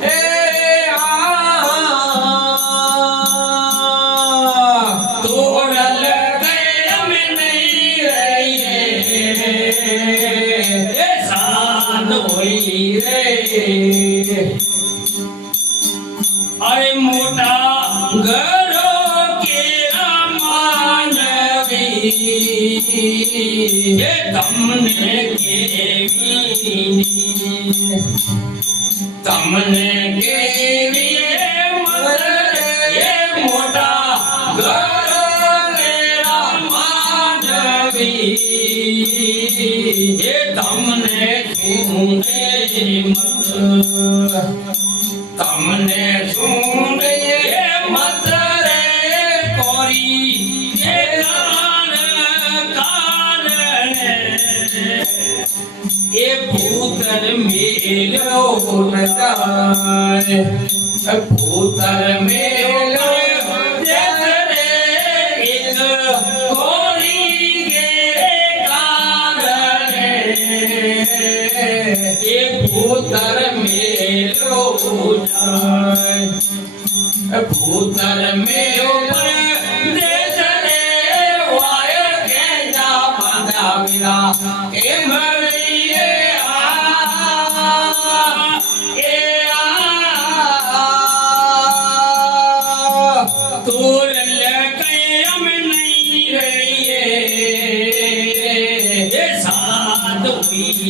Hey होई रे अरे मोटा घरो केरा मानवी ये तमने केवी तमने केवी मदर ये मोटा घरो केरा मानवी ये तमने सुने मत तमने सुने मत रे कोरी ये कान ये भूतर मेलो नचाए भूतर मेलो जगरे एक कोरी के कान ये भूतर मेलो जाए भूतर मेलो देश रे वाय के जा बंदा विरा ए मरिए तोर लकयम नहीं रहिए साथ हुई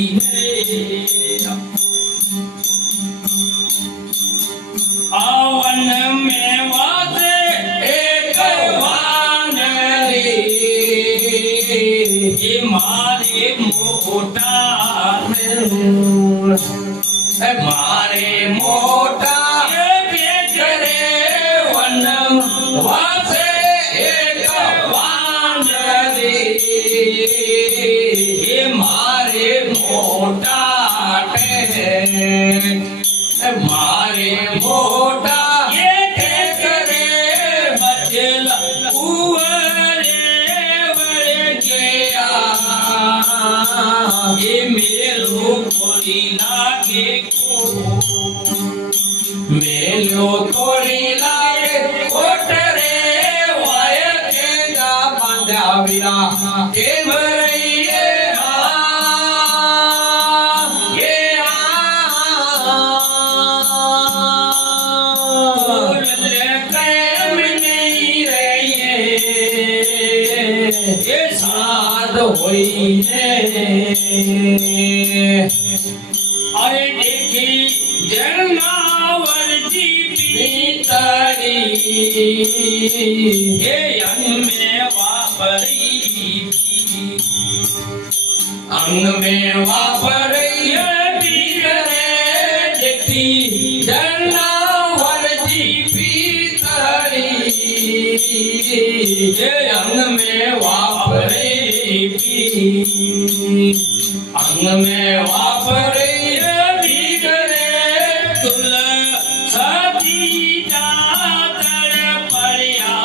आवन में वास एक वानरी ये मारे मोटा मारे मोटा बेचरे वन वास एक वानरी ये मारे मोटा मारे मोटा ये करे बचल उवरे वरे गया ये मेलो थोड़ी लागे मेलो थोड़ी लागे कोटरे वाय के जा बंदा विरा के मरइए ये साध होई अरे देखी जन्मावर जी पीतरी ये अंग में वापरी अंग में वापरी पीतरे देखी जन्मावर जी पीतरी ये अंग में वापरे अंग में वापरे भीगरे तुल सती जातर पड़िया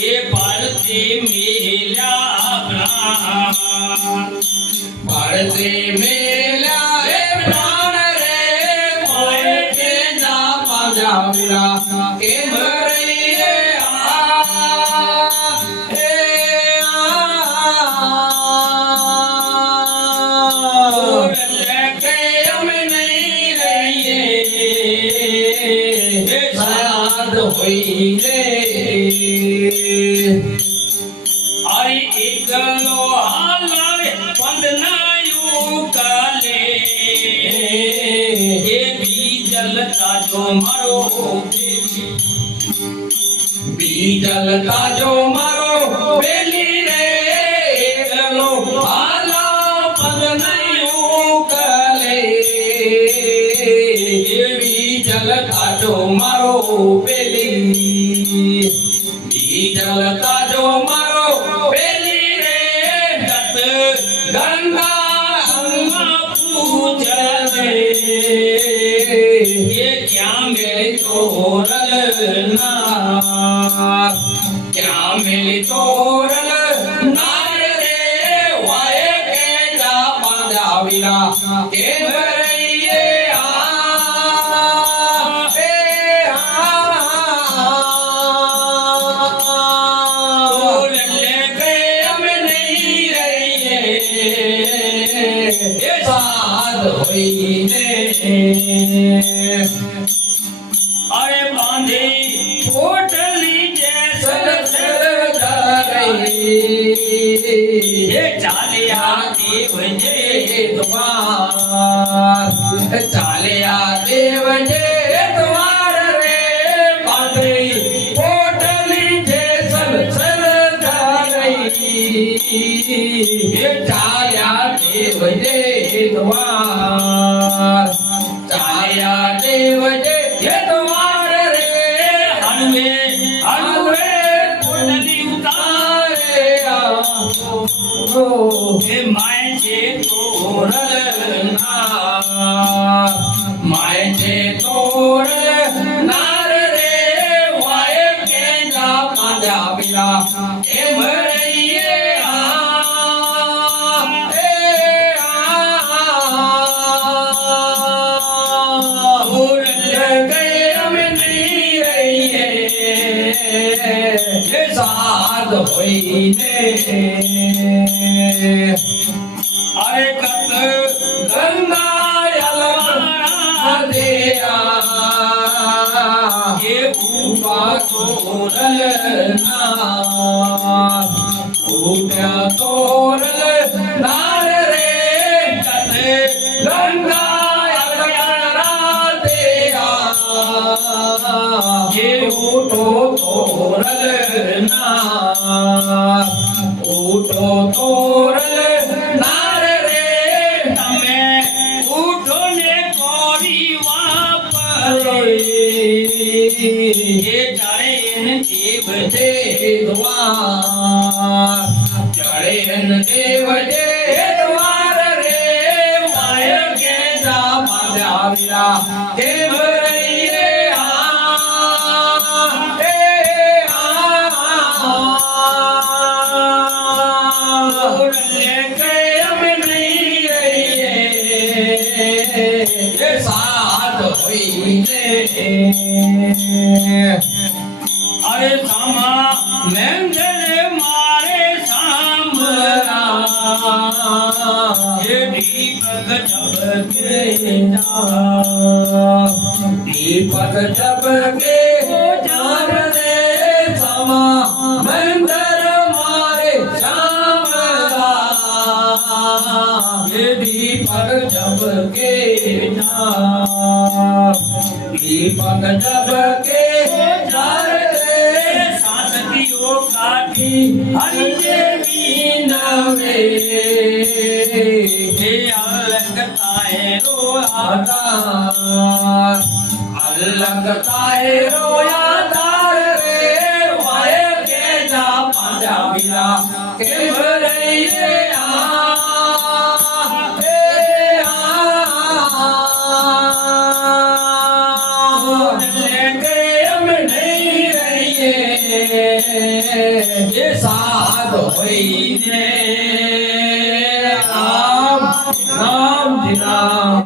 ये पड़ते मेला प्राण पड़ते मेला प्राण रे मोए के ना पाजा मेरा के अरे एक लोहार पंदनायु काले ये बीजलता जो मरो बीजलता जो मरो बेली रे एक लोहार पंदनायु काले ये बीजलता जो मरो बेली बीजलता जो मरो बेली रे दत गंगा अम्मा पूजले ये क्या मेरे तोरल नार क्या मेरे तोरल नार रे वाय के जा बांधा विरा के भरइए સાધ હોઈને અરે બાંધી પોટલી જેસલ એ ચાલ્યા દેવ જે દ્વાર ચાલ્યા દેવ જે દ્વાર રે બાંધી પોટલી જેસલ એ ચાલ્યા દેવ જે દ્વાર ચાલ્યા દેવ જે દ્વાર રે હણવે હણવે પોટલી ઉતારે એ માય છે તોરણ માય છે તોરણ નાર રે વાય કેજા પાંજા પીરા એમ રહીએ સાધ હોઈને અરે કત ગંગા દેયા એ ઉભા તોરલ ના ઉભા તોરલ નાર રે કત ગંગા દેયા એ ઉઠો તોરલ ના ઉઠો તોરલ નાર રે તમે ઉઠો ને કોરી વાપરે એ ચારે એને દેવ જે દ્વાર ચડે દેવ જે દ્વાર રે માય કેજા પાંજા વીરા કેમ રહીએ સાધ હોઈને અરે સામા મેંગલે મારે સાંભળા એ દીપક ઝબકે દીપક ઝબકે જાર રે સમા મંદર મારે શામલા એ દીપક ઝબકે દીપક ઝબકે જાર રે સાસતીઓ કાઠી હરિજે મીનવે હે અલગતાએ આધાર અલગતાએ રોયાદાર રે વાય કેજા પાંજા વીરા કેમ રહીએ કેમ નહીં રહીએ સાધ હોઈને રામ રામ જી રામ